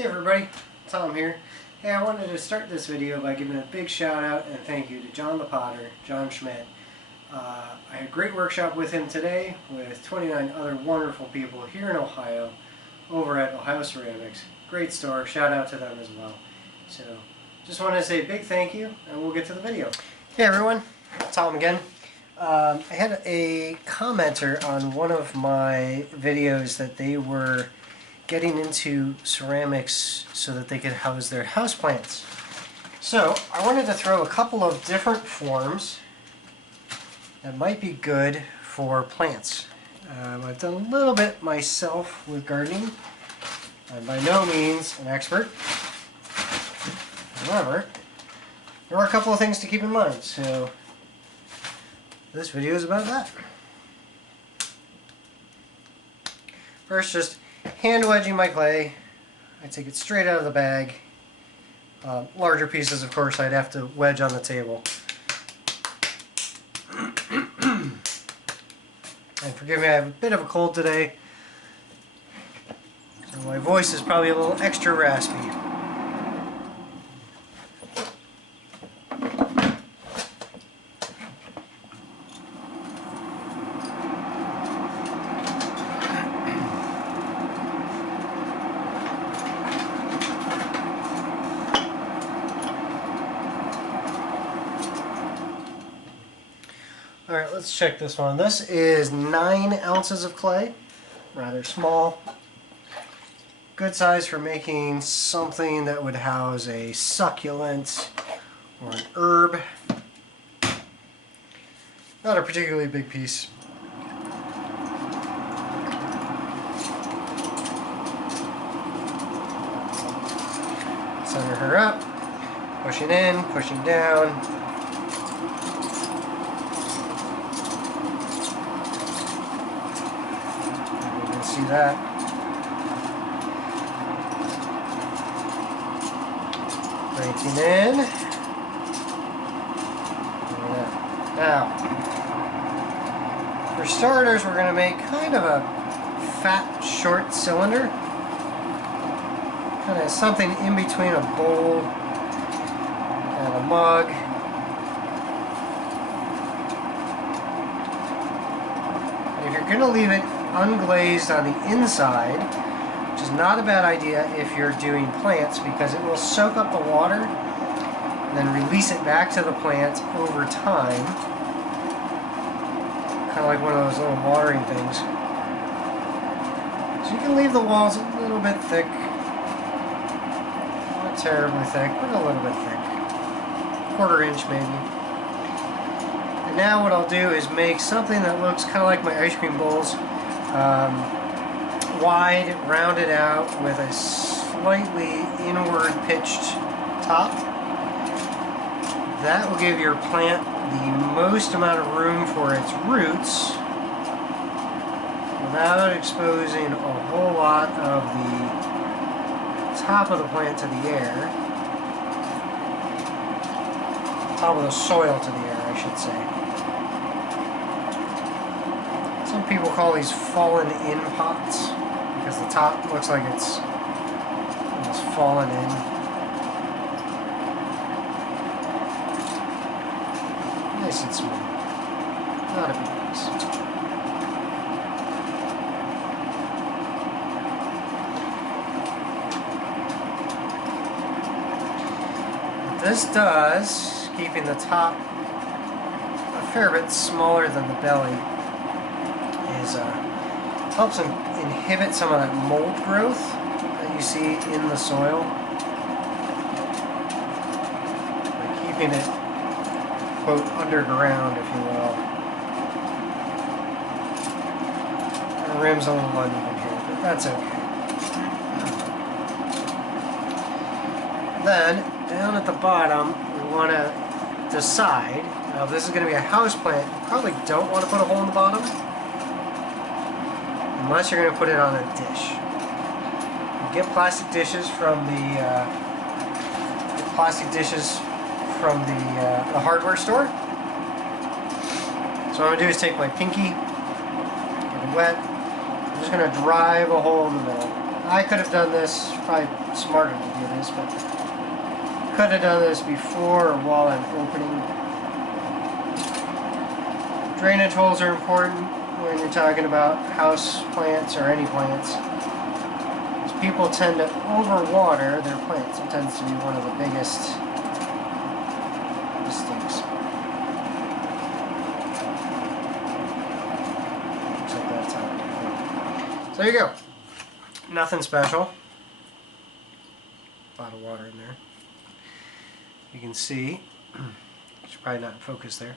Hey everybody, Tom here. Hey, I wanted to start this video by giving a big shout out and thank you to John the Potter, John Schmidt. I had a great workshop with him today with 29 other wonderful people here in Ohio over at Ohio Ceramics. Great store, shout out to them as well. So, just wanted to say a big thank you and we'll get to the video. Hey everyone, Tom again. I had a commenter on one of my videos that they were getting into ceramics so that they could house their houseplants. So I wanted to throw a couple of different forms that might be good for plants. I've done a little bit myself with gardening. I'm by no means an expert. However, there are a couple of things to keep in mind, so this video is about that. First, just hand wedging my clay. I take it straight out of the bag. Larger pieces, of course, I'd have to wedge on the table. And forgive me, I have a bit of a cold today, so my voice is probably a little extra raspy. Alright, let's check this one. This is 9 ounces of clay, rather small. Good size for making something that would house a succulent or an herb. Not a particularly big piece. Center her up, pushing in, pushing down. See that. Breaking in. Now, for starters, we're going to make kind of a fat, short cylinder. Kind of something in between a bowl and a mug. And if you're going to leave it unglazed on the inside, which is not a bad idea if you're doing plants, because it will soak up the water and then release it back to the plant over time, kind of like one of those little watering things. So you can leave the walls a little bit thick, not terribly thick, but a little bit thick, 1/4 inch maybe. And now what I'll do is make something that looks kind of like my ice cream bowls. Wide, rounded out with a slightly inward pitched top. That will give your plant the most amount of room for its roots without exposing a whole lot of the top of the plant to the air. Top of the soil to the air, I should say. Some people call these fallen-in pots because the top looks like it's almost fallen in. Nice and smooth. Not a big piece. What this does, keeping the top a fair bit smaller than the belly, helps inhibit some of that mold growth that you see in the soil by keeping it, quote, underground, if you will. The rim's a little uneven here, but that's okay. Then, down at the bottom, we want to decide, now if this is going to be a house plant, you probably don't want to put a hole in the bottom, unless you're going to put it on a dish. You get plastic dishes from the hardware store. So what I'm going to do is take my pinky, get it wet. I'm just going to drive a hole in the middle. I could have done this, probably smarter to do this, but could have done this before or while I'm opening. Drainage holes are important when you're talking about house plants or any plants. People tend to overwater their plants. It tends to be one of the biggest mistakes. Looks like that's how. So there you go. Nothing special. A lot of water in there. You can see. It's probably not in focus there.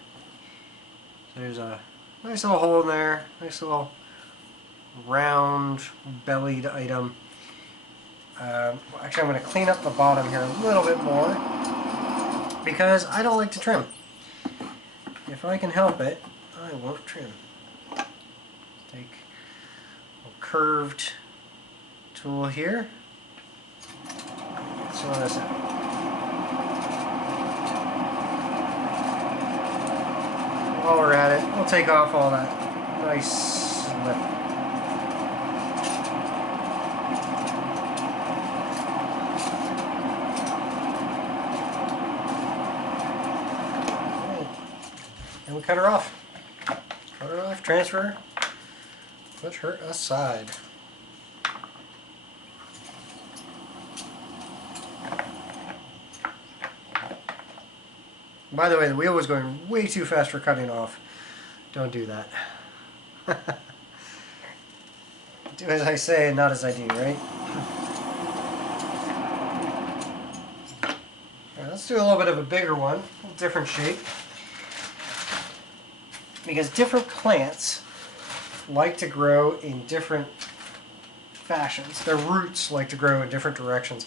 There's a nice little hole in there. Nice little round bellied item. Actually, I'm going to clean up the bottom here a little bit more because I don't like to trim. If I can help it, I won't trim. Take a curved tool here. Get some of this out. While we're at it, we'll take off all that nice lip. And we cut her off. Cut her off, transfer, put her aside. By the way, the wheel was going way too fast for cutting off. Don't do that. Do as I say and not as I do, right? Alright, let's do a little bit of a bigger one, a little different shape. Because different plants like to grow in different fashions. Their roots like to grow in different directions.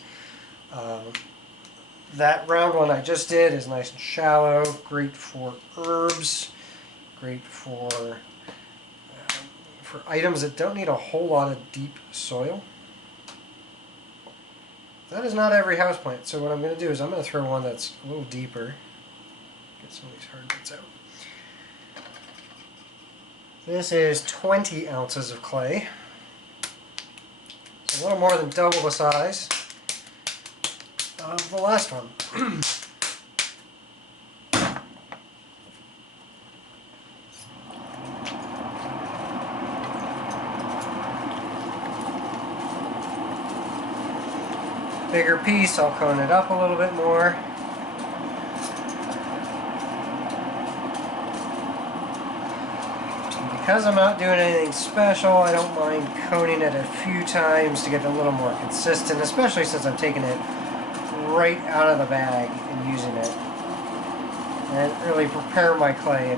That round one I just did is nice and shallow, great for herbs, great for items that don't need a whole lot of deep soil. That is not every houseplant, so what I'm going to do is I'm going to throw one that's a little deeper. Get some of these hard bits out. This is 20 ounces of clay. It's a little more than double the size of the last one. Bigger piece, I'll cone it up a little bit more. Because I'm not doing anything special, I don't mind coning it a few times to get it a little more consistent, especially since I'm taking it right out of the bag and using it. And really prepare my clay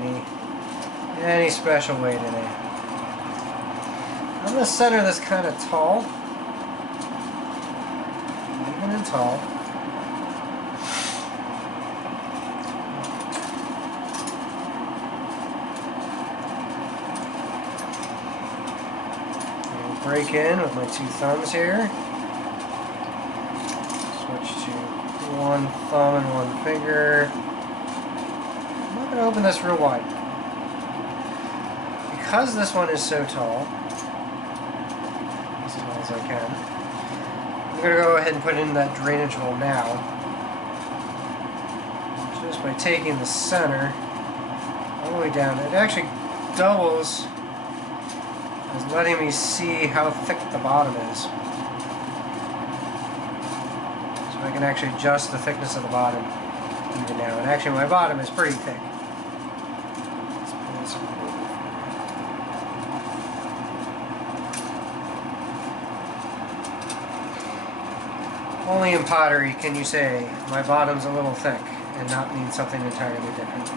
any special way today. I'm going to center this kind of tall. Even and tall. Break in with my two thumbs here. Switch to one thumb and one finger. I'm not going to open this real wide. Because this one is so tall, as tall as I can, I'm going to go ahead and put in that drainage hole now. Just by taking the center all the way down. It actually doubles is letting me see how thick the bottom is. So I can actually adjust the thickness of the bottom even now. And actually my bottom is pretty thick. Only in pottery can you say my bottom's a little thick and not mean something entirely different.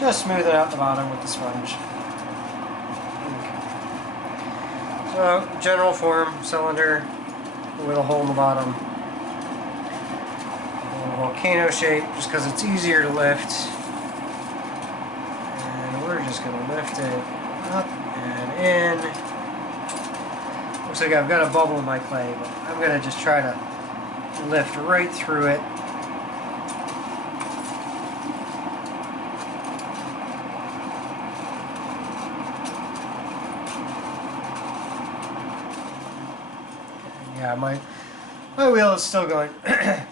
Just smooth it out the bottom with the sponge. So, general form, cylinder with a hole in the bottom. A little volcano shape, just because it's easier to lift. And we're just going to lift it up and in. Looks like I've got a bubble in my clay, but I'm going to just try to lift right through it. Yeah, my wheel is still going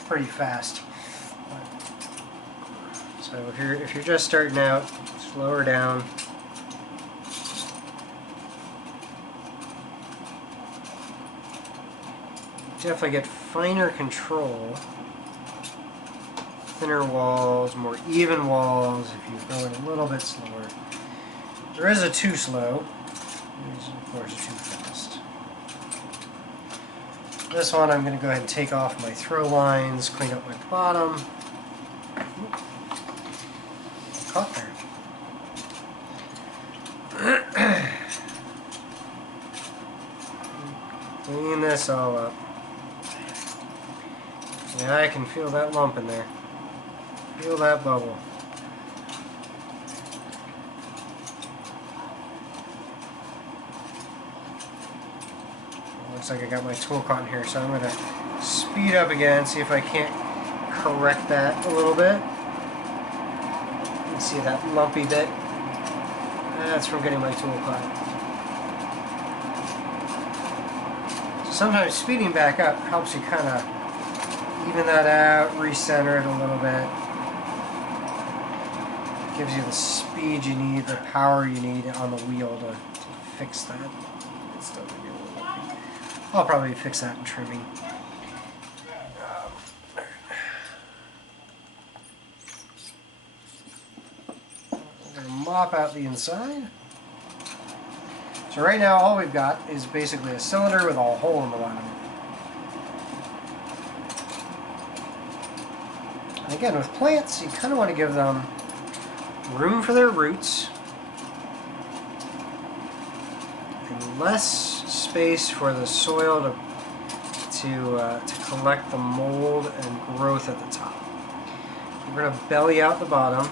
pretty fast. So if you're just starting out, slow her down. Definitely get finer control. Thinner walls, more even walls if you're going a little bit slower. There is a too slow. There's of course a too fast. This one I'm going to go ahead and take off my throw lines, clean up my bottom. Caught there. Clean this all up. Yeah, I can feel that lump in there. Feel that bubble. Looks like I got my tool caught in here, so I'm going to speed up again, see if I can't correct that a little bit. You can see that lumpy bit. That's from getting my tool caught. So sometimes speeding back up helps you kind of even that out, recenter it a little bit. Gives you the speed you need, the power you need on the wheel to fix that. It's still gonna be a little lumpy. I'll probably fix that in trimming. I'm going to mop out the inside. So right now all we've got is basically a cylinder with a hole in the bottom. And again, with plants, you kind of want to give them room for their roots and less space for the soil to collect the mold and growth at the top. We're going to belly out the bottom.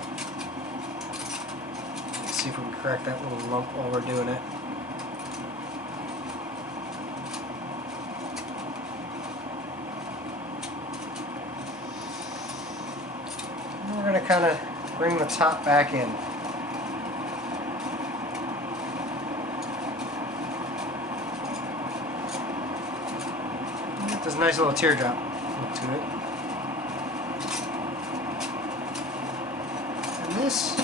Let's see if we can correct that little lump while we're doing it. And we're going to kind of bring the top back in. Get this nice little teardrop look to it. And this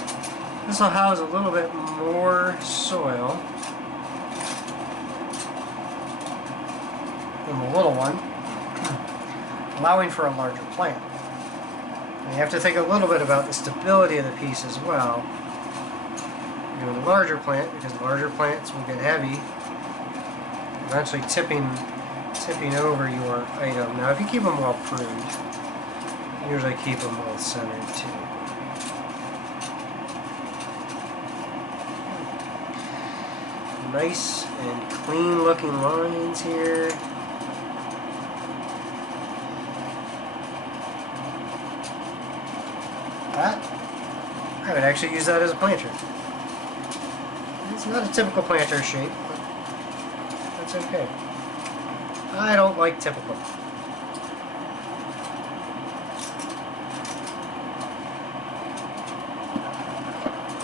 will house a little bit more soil than the little one, allowing for a larger plant. And you have to think a little bit about the stability of the piece as well. You're doing a larger plant because larger plants will get heavy, eventually tipping over your item. Now if you keep them well pruned, you usually keep them well centered too. Nice and clean looking lines here. That, I would actually use that as a planter. It's not a typical planter shape, but that's okay. I don't like typical.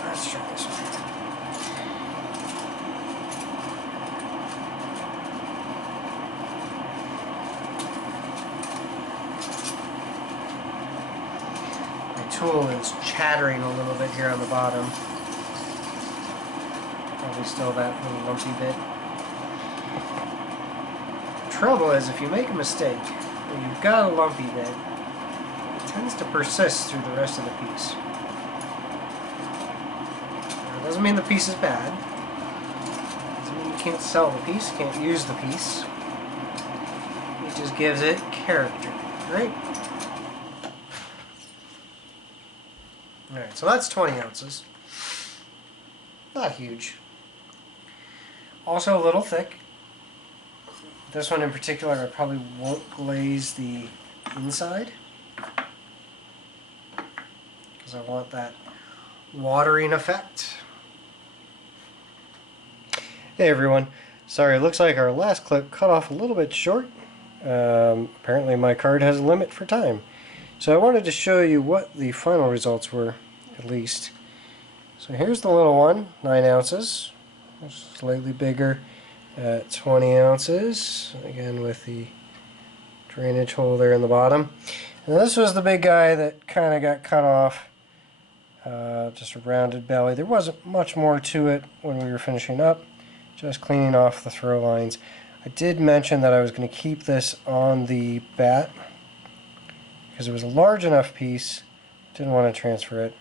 Let's try this one. My tool is chattering a little bit here on the bottom. Probably still that little lumpy bit. The trouble is, if you make a mistake, when you've got a lumpy bit, it tends to persist through the rest of the piece. Now, it doesn't mean the piece is bad. It doesn't mean you can't sell the piece, can't use the piece. It just gives it character, right? Alright, so that's 20 ounces. Not huge. Also a little thick. This one in particular, I probably won't glaze the inside because I want that watering effect. Hey everyone, sorry, it looks like our last clip cut off a little bit short. Apparently my card has a limit for time. So I wanted to show you what the final results were, at least. So here's the little one, 9 ounces, slightly bigger at 20 ounces, again with the drainage hole there in the bottom. And this was the big guy that kind of got cut off. Just a rounded belly. There wasn't much more to it when we were finishing up, just cleaning off the throw lines. I did mention that I was going to keep this on the bat because it was a large enough piece. Didn't want to transfer it.